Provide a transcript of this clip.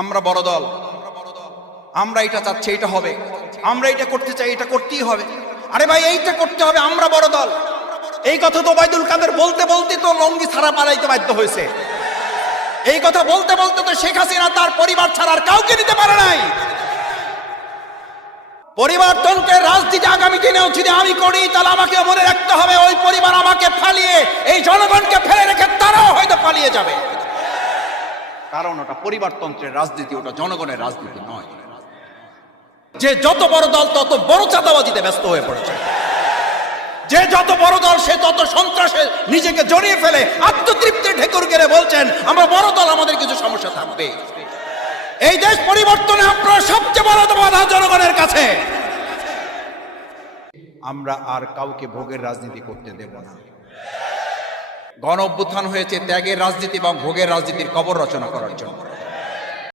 আমরা বড় দল, আমরা এটা চাচ্ছি এটা হবে, আমরা এটা করতে চাই এটা করতেই হবে। আরে ভাই এইটা করতে হবে, আমরা বড় দল। এই কথা তো ওবায়দুল কাদের বলতে বলতে তো লঙ্গি ছাড়া পালাইতে বাধ্য হয়েছে। এই কথা বলতে বলতে তো শেখ হাসিনা তার পরিবার ছাড়া আর কাউকে নিতে পারে নাই। পরিবর্তনকে রাজনীতি আগামী দিনেও যদি আমি করি তাহলে আমাকে মনে রাখতে হবে ওই পরিবার আমাকে ফালিয়ে এই জনগণকে ফেলে রেখে তারাও হয়তো পালিয়ে যাবে। কারণ ওটা পরিবারতন্ত্রের রাজনীতি, ওটা জনগণের রাজনীতি নয়। যে যত বড় দল তত বড় চাঁদাবাজিতে ব্যস্ত হয়ে পড়েছে, যে যত বড় দল সে তত সন্ত্রাসে নিজেকে জড়িয়ে ফেলে আত্মতৃপ্তির ঢেকুর গেড়ে বলছেন আমরা বড় দল, আমাদের কিছু সমস্যা থাকবে। এই দেশ পরিবর্তনে আপনারা সবচেয়ে বড় বাধা জনগণের কাছে। আমরা আর কাউকে ভোগের রাজনীতি করতে দেব না। গণ অভ্যুত্থান হয়েছে ত্যাগের রাজনীতি এবং ভোগের রাজনীতির কবর রচনা করার জন্য।